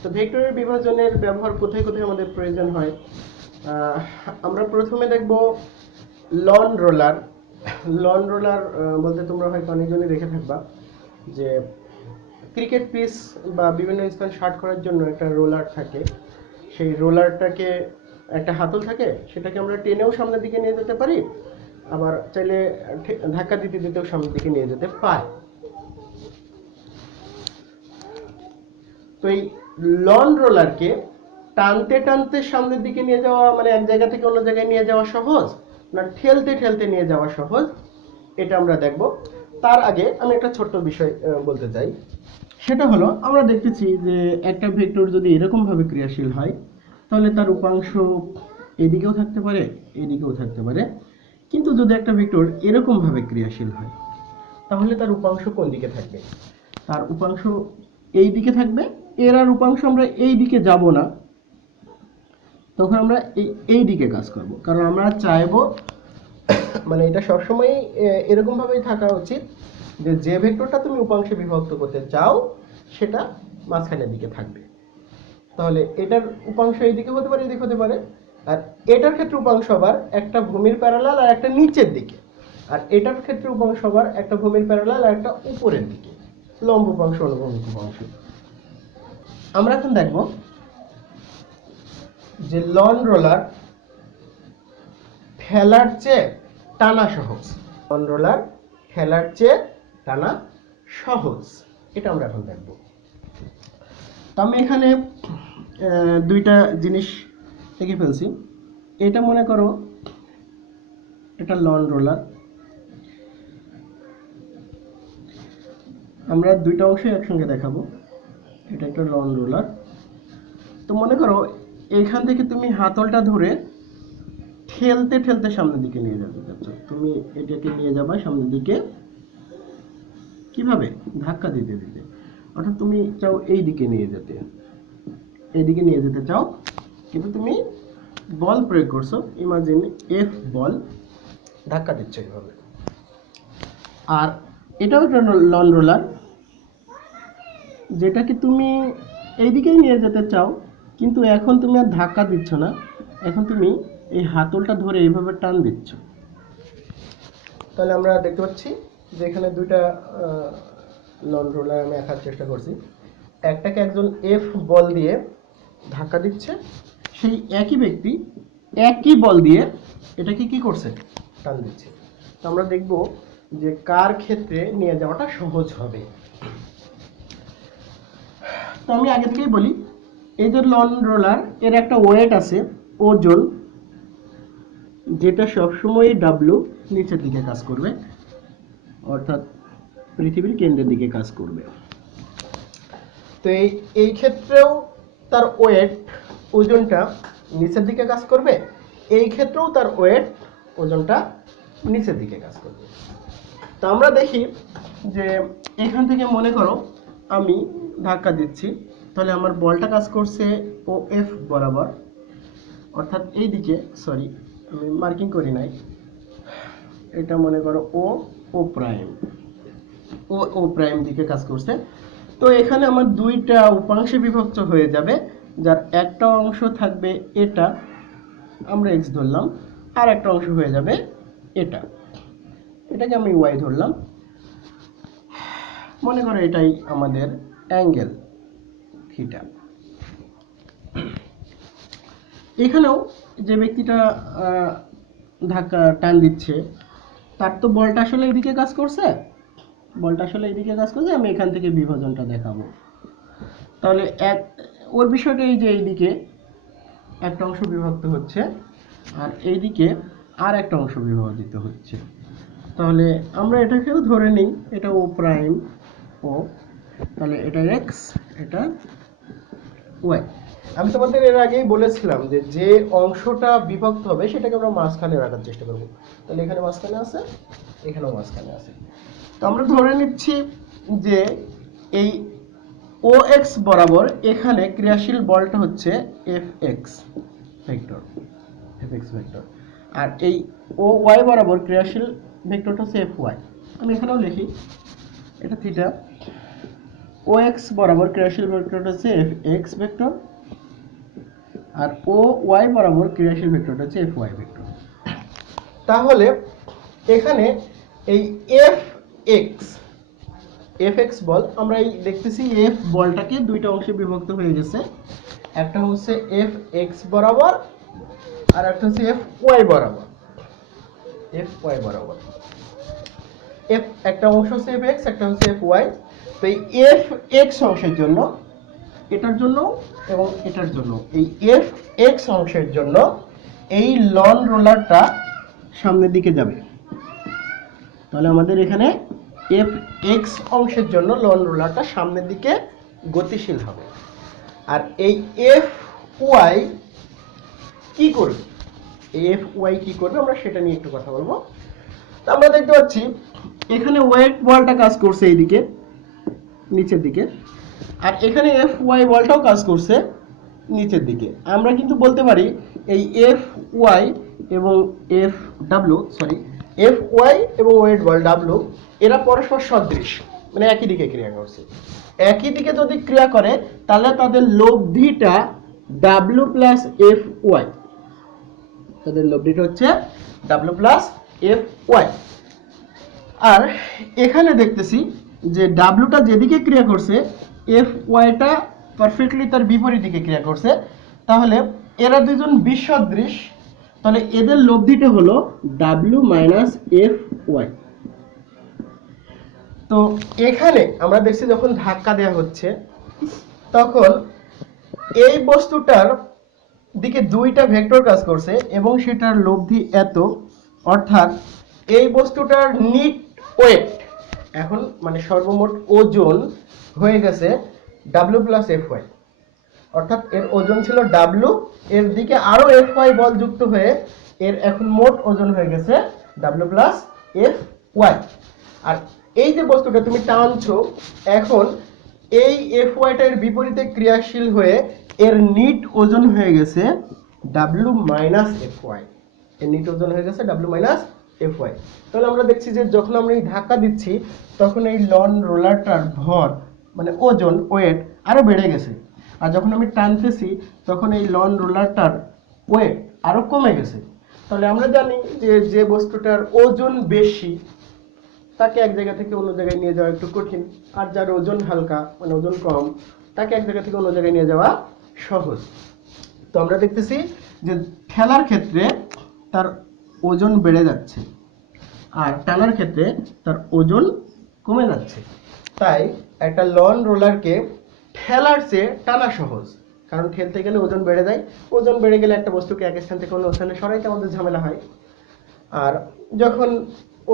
তো ভেক্টরের বিভাজনের ব্যবহার কোথায় কোথায় আমাদের প্রয়োজন হয়, আমরা প্রথমে দেখব লন রোলার বলতে তোমরা হয়তো অনেকজনই দেখে থাকবা যে ক্রিকেট পিচ বা বিভিন্ন স্থান শার্ট করার জন্য একটা রোলার থাকে, সেই রোলারটাকে একটা হাতল থাকে, সেটাকে আমরা টেনেও সামনের দিকে নিয়ে যেতে পারি, আবার চাইলে ধাক্কা দিতে দিতেও সামনের দিকে নিয়ে যেতে পারি। তো এই লন রোলারকে টানতে টানতে সামনের দিকে নিয়ে যাওয়া, মানে এক জায়গা থেকে অন্য জায়গায় নিয়ে যাওয়া সহজ না ঠেলতে ঠেলতে নিয়ে যাওয়া সহজ, এটা আমরা দেখব। তার আগে আমি একটা ছোট্ট বিষয় বলতে চাই, সেটা হলো আমরা দেখতেছি যে একটা ভেক্টর যদি এরকম ভাবে ক্রিয়াশীল হয় তাহলে তার উপাংশ এদিকেও থাকতে পারে এদিকেও থাকতে পারে, কিন্তু যদি একটা ভেক্টর এরকম ভাবে ক্রিয়াশীল হয় তাহলে তার উপাংশ কোন দিকে থাকবে? তার উপাংশ এই দিকে থাকবে। এর আর উপাংশ আমরা এই দিকে যাব না, তখন আমরা এই দিকে কাজ করব, কারণ আমরা চাইবো, মানে এটা সবসময় এরকম ভাবেই থাকা উচিত যে যে ভেক্টরটা তুমি উপাংশে বিভক্ত করতে চাও সেটা মাঝখানের দিকে থাকবে। তাহলে এটার উপাংশ এইদিকে হতে পারে, এদিকে হতে পারে, আর এটার ক্ষেত্রে উপাংশ আবার একটা ভূমির প্যারালাল আর একটা নিচের দিকে, আর এটার ক্ষেত্রে উপাংশ আবার একটা ভূমির প্যারালাল আর একটা উপরের দিকে, লম্ব উপাংশ অনুভূমিক উপাংশ। আমরা এখন দেখব যে লন রোলার ঠেলার চেয়ে টানা সহজ, এটা আমরা এখন দেখব। তো আমি এখানে দুইটা জিনিস দেখে ফেলছি। এটা মনে করো এটা লন রোলার, আমরা দুইটা অংশ একসঙ্গে দেখাবো। এটা একটা লন রোলার। তো মনে করো এখান থেকে তুমি হাতলটা ধরে ঠেলতে ঠেলতে সামনের দিকে নিয়ে যেতে চাচ্ছ, তুমি এটাকে নিয়ে যাবা সামনের দিকে কিভাবে? ধাক্কা দিতে দিতে, অর্থাৎ তুমি চাও এই দিকে নিয়ে যেতে। এদিকে নিয়ে যেতে চাও, কিন্তু তুমি বল প্রয়োগ করছো, ইমাজিন এফ বল ধাক্কা দিচ্ছ এইভাবে। আর এটাও একটা লন রোলার, যেটাকে তুমি এইদিকেই নিয়ে যেতে চাও, কিন্তু এখন তুমি আর ধাক্কা দিচ্ছ না, এখন তুমি এই হাতলটা ধরে এইভাবে টান দিচ্ছ। তাহলে আমরা দেখতে পাচ্ছি যে এখানে দুইটা লন রোলার আমি আঁকার চেষ্টা করছি। একটাকে একজন এফ বল দিয়ে ধাক্কা দিচ্ছে, সেই একই ব্যক্তি একই বল দিয়ে এটাকে কি করছে, টান দিচ্ছে। তো আমরা দেখব যে কার ক্ষেত্রে নিয়ে যাওয়াটা সহজ হবে। তো আমি আগে থেকেই বলি, এই যে লন রোলার এর একটা ওয়েট আছে, ওজন, যেটা সবসময় ডাব্লু নিচের দিকে কাজ করবে, অর্থাৎ পৃথিবীর কেন্দ্রের দিকে কাজ করবে। তো এই ক্ষেত্রেও তার ওয়েট, ওজনটা নিচের দিকে কাজ করবে, এই ক্ষেত্রেও তার ওয়েট, ওজনটা নিচের দিকে কাজ করবে। তো আমরা দেখি যে এখান থেকে মনে করো আমি ধাক্কা দিচ্ছি, তাহলে আমার বলটা কাজ করছে ও এফ বরাবর, অর্থাৎ এই দিকে, সরি আমি মার্কিং করি নাই, এটা মনে করো ও প্রাইম, ও প্রাইম দিকে কাজ করছে। তো এখানে আমার দুইটা উপাংশে বিভক্ত হয়ে যাবে, যার একটা অংশ থাকবে এটা, আমরা এক্স ধরলাম, আর একটা অংশ হয়ে যাবে এটা, এটাকে আমি ওয়াই ধরলাম। মনে করো এটাই আমাদের অ্যাঙ্গেল থিটা। এখানেও যে ব্যক্তিটা ধাক্কা টান দিচ্ছে, তার তো বলটা আসলে এইদিকে কাজ করছে, বলটা আসলে এইদিকে কাজ করছে, আমি এখান থেকে বিভাজনটা দেখাবো। তাহলে ওর বিষয়টা এই যে এইদিকে একটা অংশ বিভক্ত হচ্ছে, আর এইদিকে আর একটা অংশ বিভাজিত হচ্ছে। তাহলে আমরা এটাকেও ধরে নিই, এটা ও প্রাইম ও, তাহলে এটা এক্স, এটা ওয়াই। আমি তোমাদের এর আগেই বলেছিলাম যে যে অংশটা বিভক্ত হবে সেটাকে আমরা মাঝখানে রাখার চেষ্টা করব। তাহলে এখানে মাঝখানে আছে, এখানেও মাঝখানে আছে। তো আমরা ধরে নিচ্ছি যে এই ও এক্স বরাবর এখানে ক্রিয়াশীল বলটা হচ্ছে F x vector, F x vector, আর এই ও ওয়াই বরাবর ক্রিয়াশীল ভেক্টরটা হচ্ছে এফ ওয়াই। আমি এখানেও লিখি, এটা থিটা। ও এক্স বরাবর ক্রিয়াশীল ভেক্টরটা হচ্ছে এফ এক্স ভেক্টর, আর ও ওয়াই বরাবর ক্রিয়াশীল ভেক্টরটা হচ্ছে এফ ওয়াই ভেক্টর। তাহলে এখানে এই এফ এক্স বল, আমরা এই দেখতেছি এফ বলটাকে দুইটা অংশে বিভক্ত হয়ে গেছে, একটা হচ্ছে এফ এক্স বরাবর আর একটা হচ্ছে এফ ওয়াই বরাবর, এফ ওয়াই বরাবর। এফ একটা অংশ হচ্ছে এফ এক্স, একটা হচ্ছে এফ ওয়াই। তো এই এফ এক্স অংশের জন্য, এটার জন্য এবং এটার জন্য, এই এফ এক্স অংশের জন্য এই লন রোলারটা সামনের দিকে যাবে। তাহলে আমাদের এখানে এফ এক্স অংশের জন্য লন রোলারটা সামনের দিকে গতিশীল হবে। আর এই এফ ওয়াই কি করবে, এফ ওয়াই কি করবে আমরা সেটা নিয়ে একটু কথা বলবো। আমরা দেখতে পাচ্ছি এখানে ওয়েট বলটা কাজ করছে এইদিকে নিচের দিকে, আর এখানে এফ ওয়াই বলটাও কাজ করছে নিচের দিকে। আমরা কিন্তু বলতে পারি এই এফ ওয়াই এবং এফ ওয়াই এবং ওয়েট বল ডাব্লু এরা পরস্পর সদৃশ, মানে একই দিকে ক্রিয়া করছে। একই দিকে যদি ক্রিয়া করে তাহলে তাদের লব্ধিটা ডাব্লু প্লাস এফ ওয়াই, তাদের লব্ধিটা হচ্ছে ডাব্লু প্লাস এফ ওয়াই। আর এখানে দেখতেছি যে ডাব্লুটা যেদিকে ক্রিয়া করছে এফ ওয়াইটা পারফেক্টলি তার বিপরীত দিকে ক্রিয়া করছে, তাহলে এরা দুজন বিসদৃশ, তাহলে এদের লব্ধিটা হলো ডাব্লু মাইনাস এফ ওয়াই। তো এখানে আমরা দেখছি যখন ধাক্কা দেওয়া হচ্ছে তখন এই বস্তুটার দিকে দুইটা ভেক্টর কাজ করছে এবং সেটার লব্ধি এত, অর্থাৎ এই বস্তুটার নিট ওয়েট এখন মানে সর্বমোট ওজন হয়ে গেছে ডাব্লিউ প্লাস এফ ওয়াই, অর্থাৎ এর ওজন ছিল ডাব্লিউ, এর দিকে আরো এফ ওয়াই বল যুক্ত হয়ে এর এখন মোট ওজন হয়ে গেছে ডাব্লিউ প্লাস এফ ওয়াই। আর এই যে বস্তুটা তুমি টানছো, এখন এই এফ ওয়াইটা এর বিপরীতে ক্রিয়াশীল হয়ে এর নিট ওজন হয়ে গেছে ডাব্লিউ মাইনাস এফ ওয়াই। এর নিট ওজন হয়ে গেছে ডাব্লিউ মাইনাস এফ ওয়াই। তাহলে আমরা দেখছি যে যখন আমরা এই ধাক্কা দিচ্ছি তখন এই লন রোলারটার ভর মানে ওজন ওয়েট আরো বেড়ে গেছে, আর যখন আমি টানতেছি তখন এই লন রোলারটার ওয়েট আরো কমে গেছে। তাহলে আমরা জানি যে যে বস্তুটার ওজন বেশি তাকে এক জায়গা থেকে অন্য জায়গায় নিয়ে যাওয়া একটু কঠিন, আর যার ওজন হালকা মানে ওজন কম তাকে এক জায়গা থেকে অন্য জায়গায় নিয়ে যাওয়া সহজ। তো আমরা দেখতেছি যে ঠেলার ক্ষেত্রে তার ওজন বেড়ে যাচ্ছে আর টানার ক্ষেত্রে তার ওজন কমে যাচ্ছে। তাই একটা লন রোলারকে ঠেলার চেয়ে টানা সহজ, কারণ ঠেলতে গেলে ওজন বেড়ে যায়, ওজন বেড়ে গেলে একটা বস্তুকে এক স্থান থেকে অন্য স্থানে সরাইতে আমাদের ঝামেলা হয়, আর যখন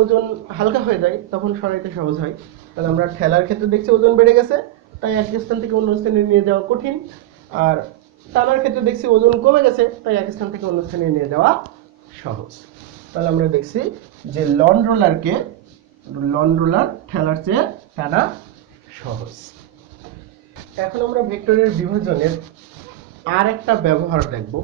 ওজন হালকা হয়ে যায় তখন সরাইতে সহজ হয়। তাহলে আমরা ঠেলার ক্ষেত্রে দেখছি ওজন বেড়ে গেছে তাই এক স্থান থেকে অন্য স্থানে নিয়ে যাওয়া কঠিন, আর টানার ক্ষেত্রে দেখছি ওজন কমে গেছে তাই এক স্থান থেকে অন্য স্থানে নিয়ে যাওয়া সহজ। তাহলে আমরা দেখছি যে লন রোলার ঠেলার চেয়ে টানা সহজ। এখন আমরা ভেক্টরের বিভাজনের আরেকটা ব্যবহার দেখব।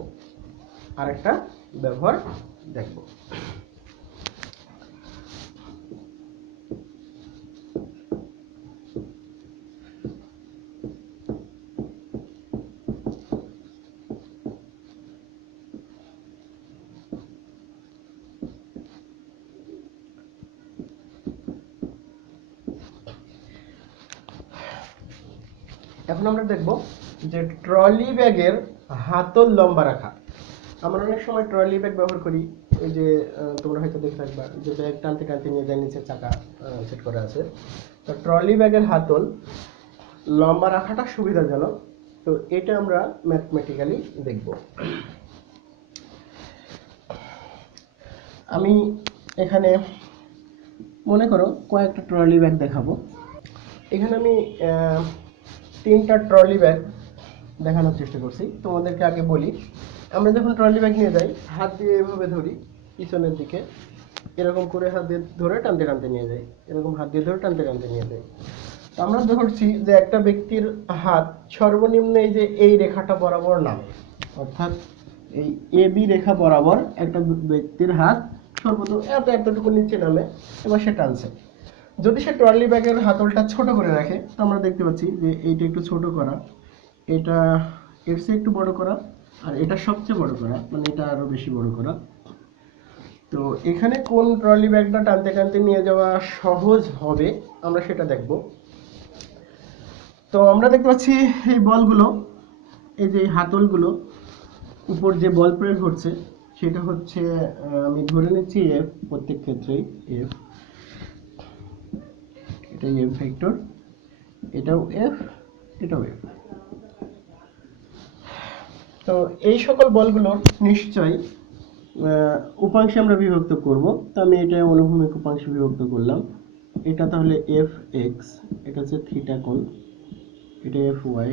এখন আমরা দেখব যে ট্রলি ব্যাগের হাতল লম্বা রাখা। আমরা অনেক সময় ট্রলি ব্যাগ ব্যবহার করি, এই যে তোমরা হয়তো দেখে থাকবা যে ব্যাগ টানতে টানতে নিয়ে যায়, নিচে চাকা সেট করা আছে। তো ট্রলি ব্যাগের হাতল লম্বা রাখাটা সুবিধাজনক, তো এটা আমরা ম্যাথমেটিক্যালি দেখব। আমি এখানে মনে করো কয়েকটা ট্রলি ব্যাগ দেখাবো। এখানে আমি 3টা ট্রলি ব্যাগ দেখানোর চেষ্টা করছি। তোমাদেরকে আগে বলি, আমরা যখন ট্রলি ব্যাগ নিয়ে যাই হাত দিয়ে এভাবে ধরি পিছনের দিকে, এরকম করে হাত দিয়ে ধরে টানতে টানতে নিয়ে যাই, এরকম হাত দিয়ে ধরে টানতে টানতে নিয়ে যাই। তো আমরা ধরছি যে একটা ব্যক্তির হাত সর্বনিম্ন এই যে এই রেখাটা বরাবর নামে, অর্থাৎ এই এবি রেখা বরাবর একটা ব্যক্তির হাত সর্বনিম্ন এতটুকু নিচে নামে, এবার সে টানছে। যদি সে ট্রলি ব্যাগের হাতলটা ছোট করে রাখে তো আমরা দেখতে পাচ্ছি যে এইটা একটু ছোট করা, এটা এর চেয়ে একটু বড় করা, আর এটা সবচেয়ে বড় করা, মানে এটা আরো বেশি বড় করা। তো এখানে কোন ট্রলি ব্যাগটা টানতে টানতে নিয়ে যাওয়া সহজ হবে আমরা সেটা দেখব। তো আমরা দেখতে পাচ্ছি এই বলগুলো, এই যে হাতলগুলো উপর যে বল প্রয়োগ হচ্ছে সেটা হচ্ছে আমি ধরে নিচ্ছি এফ, প্রত্যেক ক্ষেত্রেই এফ, এটাই এফ ভেক্টর, এটাও এফ, এটাও এফ। তো এই সকল বলগুলো নিশ্চয়ই উপাংশে আমরা বিভক্ত করব। তো আমি এটা অনুভূমিক উপাংশে বিভক্ত করলাম। এটা তাহলে এফ এক্স, এটা হচ্ছে থিটা কোণ, এটা এফ ওয়াই,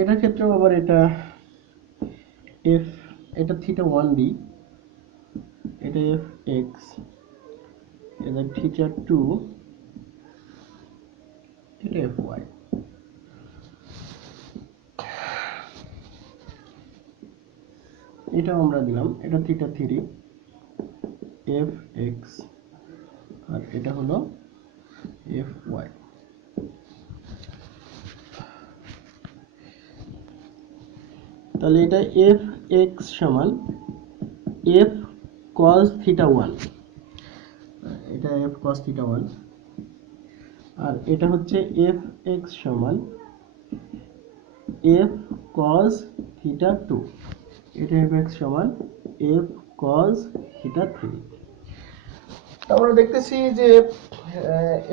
এটার ক্ষেত্রেও আবার এটা এফ, এটা থিটা ওয়ান ডি, এটা এফ এক্স, এটা থিটা টু, এটা এফ ওয়াই। এটাও আমরা দিলাম, এটা থিটা থ্রি, এফ এক্স, আর এটা হলো এফ ওয়াই। তাহলে এটা এফ এক্স সমান এফ কস থিটা ওয়ান, এটা এফ কস থিটা ওয়ান, আর এটা হচ্ছে এফ এক্স সমান এফ কস থিটা টু, এটা এফ এক্স সমান এফ কস থিটা থ্রি। আমরা দেখতেছি যে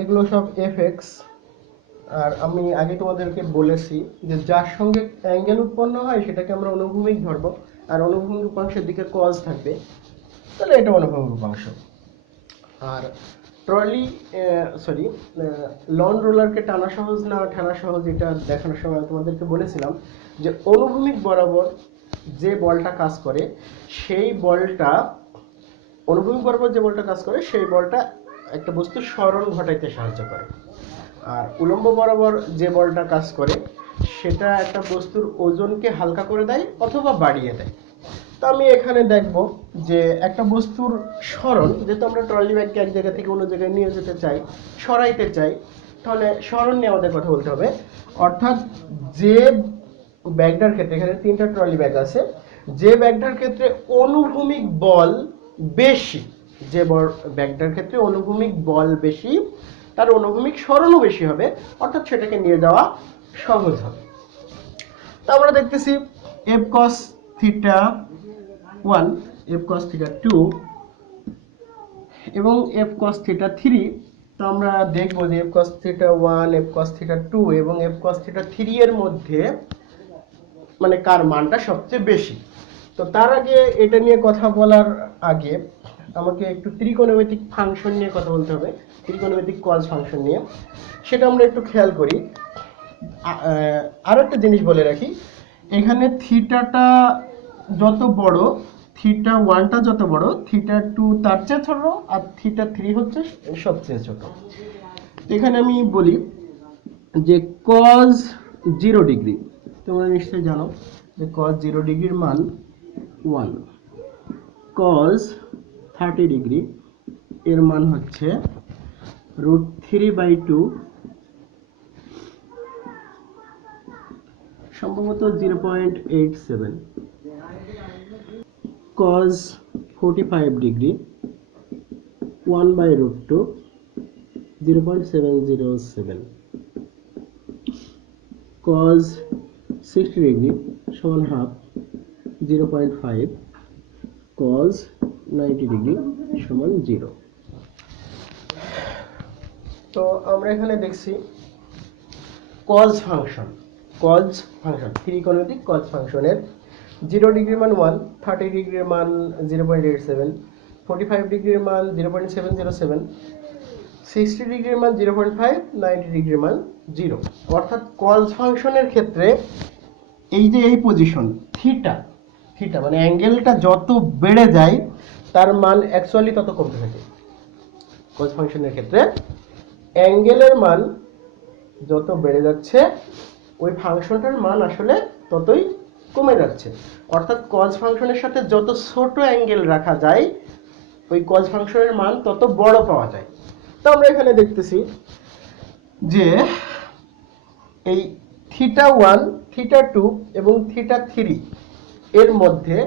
এগুলো সব এফ এক্স, আর আমি আগে তোমাদেরকে বলেছি যে যার সঙ্গে অ্যাঙ্গেল উৎপন্ন হয় সেটাকে আমরা অনুভূমিক ধরবো, আর অনুভূমিক উপাংশের দিকে কজ থাকবে, তাহলে এটা অনুভূমিক উপাংশ। আর ট্রলি লন রোলারকে টানা সহজ না ঠেলা সহজ এটা দেখানোর সময় তোমাদেরকে বলেছিলাম যে অনুভূমিক বরাবর যে বলটা কাজ করে সেই বলটা, অনুভূমিক বরাবর যে বলটা কাজ করে সেই বলটা একটা বস্তুর সরণ ঘটাইতে সাহায্য করে। আর উলম্ব বরাবর যে বলটা কাজ করে সেটা একটা বস্তুর ওজনকে হালকা করে দেয় অথবা বাড়িয়ে দেয়। তো আমি এখানে দেখব যে একটা বস্তুর সরণ, যেহেতু আমরা ট্রলি ব্যাগকে এক জায়গা থেকে অন্য জায়গায় নিয়ে যেতে চাই, সরাইতে চাই, তাহলে সরণ নিয়ে আমাদের কথা বলতে হবে। অর্থাৎ যে ব্যাগটার ক্ষেত্রে, এখানে 3টা ট্রলি ব্যাগ আছে, যে ব্যাগটার ক্ষেত্রে অনুভূমিক বল বেশি, যে ব্যাগটার ক্ষেত্রে অনুভূমিক বল বেশি, তার অনুভূমিক সরণও বেশি হবে, অর্থাৎ সেটাকে নিয়ে যাওয়া সহজ হবে। তো আমরা দেখতেছি f cos theta 1, f cos theta 2 এবং f cos থিটা 3। তো আমরা দেখব যে f cos theta 1, f cos theta 2 এবং f cos থিটা 3 এর মধ্যে মানে কার মানটা সবচেয়ে বেশি। তো তার আগে এটা নিয়ে কথা বলার আগে আমাকে একটু ত্রিকোণমিতিক ফাংশন নিয়ে কথা বলতে হবে, ত্রিকোণমিতিক কজ ফাংশন নিয়ে। সেটা আমরা একটু খেয়াল করি। আরো একটা জিনিস বলে রাখি, এখানে থিটাটা যত বড়, থিটা 1টা যত বড়, থিটা 2 তার চেয়ে ছোট, আর থিটা 3 হচ্ছে সবচেয়ে ছোট। এখানে আমি বলি যে cos 0 ডিগ্রি, তোমরা নিশ্চয়ই জানো যে cos 0 ডিগ্রির মান 1, cos 30 ডিগ্রি এর মান হচ্ছে √3/2, সম্ভবত 0.87, cos 45 ডিগ্রি 1/√2, 0.707, cos 60 ডিগ্রি সমান হাফ, 0.5, cos 90 ডিগ্রি সমান 0। তো আমরা এখানে দেখছি cos ফাংশন, ত্রিকোণমিতিক cos ফাংশনের 0 ডিগ্রির মান 1, 30 ডিগ্রির মান 0.87, 45 ডিগ্রির মান 0.707, 60 ডিগ্রির মান 0.5, 90 ডিগ্রির মান 0। অর্থাৎ cos ফাংশনের ক্ষেত্রে এই যে এই পজিশন থিটা মানে অ্যাঙ্গেলটা যত বেড়ে যায় তার মান অ্যাকচুয়ালি তত কমতে থাকে। cos ফাংশনের ক্ষেত্রে অ্যাঙ্গেলের মান যত বেড়ে যাচ্ছে ওই ফাংশনটার মান আসলে ততই কমে যাচ্ছে। অর্থাৎ cos ফাংশনের সাথে যত ছোট অ্যাঙ্গেল রাখা যায় ওই cos ফাংশনের মান তত বড় পাওয়া যায়। তো আমরা এখানে দেখতেছি যে এই থিটা 1, থিটা 2 এবং থিটা 3 এর মধ্যে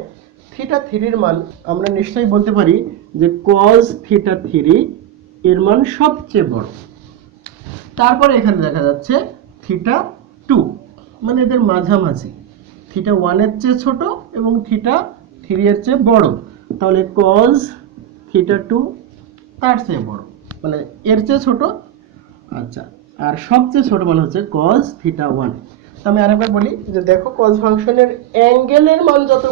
থিটা 3 এর মান আমরা নিশ্চয়ই বলতে পারি যে cos থিটা 3 এর মান সবচেয়ে বড়। তারপরে এখানে দেখা যাচ্ছে থিটা 2, মানে এদের মাঝামাঝি, থিটা 1 এর চেয়ে ছোট এবং থিটা 3 এর চেয়ে বড়, তাহলে cos থিটা 2 তার চেয়ে বড়, মানে এর চেয়ে ছোট। আচ্ছা, আর সবচেয়ে ছোট মান হচ্ছে cos থিটা 1। তো আমি আরেকবার বলি যে দেখো cos ফাংশনের অ্যাঙ্গেলের মান যত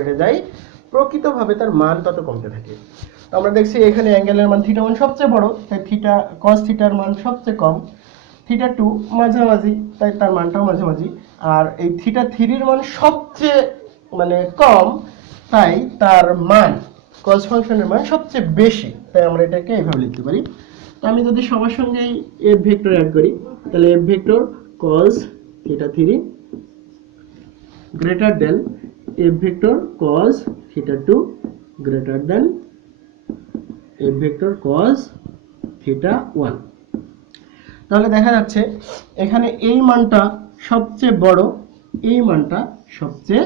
বেড়ে যায় প্রকৃতভাবে তার মান তত কমতে থাকে। তো আমরা দেখছি এখানে অ্যাঙ্গেলের মান থিটা 1 সবচেয়ে বড়, তাই থিটা cos থিটার মান সবচেয়ে কম, থিটা 2 মাঝামাঝি, তাই তার মানটাও মাঝামাঝি, আর এই থিটা 3 এর মান সবচেয়ে মানে কম, তাই তার মান cos ফাংশনের মান সবচেয়ে বেশি, তাই আমরা এটাকে এইভাবে লিখতে পারি। তো আমি যদি সবার সঙ্গেই f ভেক্টর অ্যাড করি, তাহলে f vector cos theta 3 greater than f vector cos theta 2 greater than f vector cos theta 1। তাহলে দেখা যাচ্ছে এখানে এই মানটা সবচেয়ে বড়, এই মানটা সবচেয়ে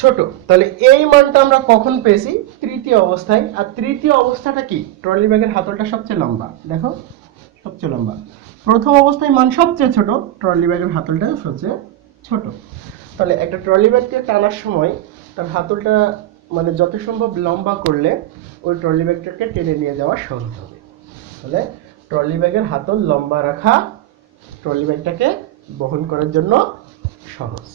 ছোট। তাহলে এই মানটা আমরা কখন পেয়েছি? তৃতীয় অবস্থায়। আর তৃতীয় অবস্থাটা কি? ট্রলি ব্যাগের হাতলটা সবচেয়ে লম্বা, দেখো সবচেয়ে লম্বা। প্রথম অবস্থায় মান সবচেয়ে ছোট, ট্রলি ব্যাগের হাতলটা সবচেয়ে ছোট। তাহলে একটা ট্রলি ব্যাগকে টানার সময় তার হাতলটা মানে যত সম্ভব লম্বা করলে ওই ট্রলি ব্যাগটাকে টেনে নিয়ে যাওয়া সহজ হবে। তাহলে ট্রলি ব্যাগের হাতল লম্বা রাখা ট্রলি ব্যাগটাকে বহন করার জন্য সহজ।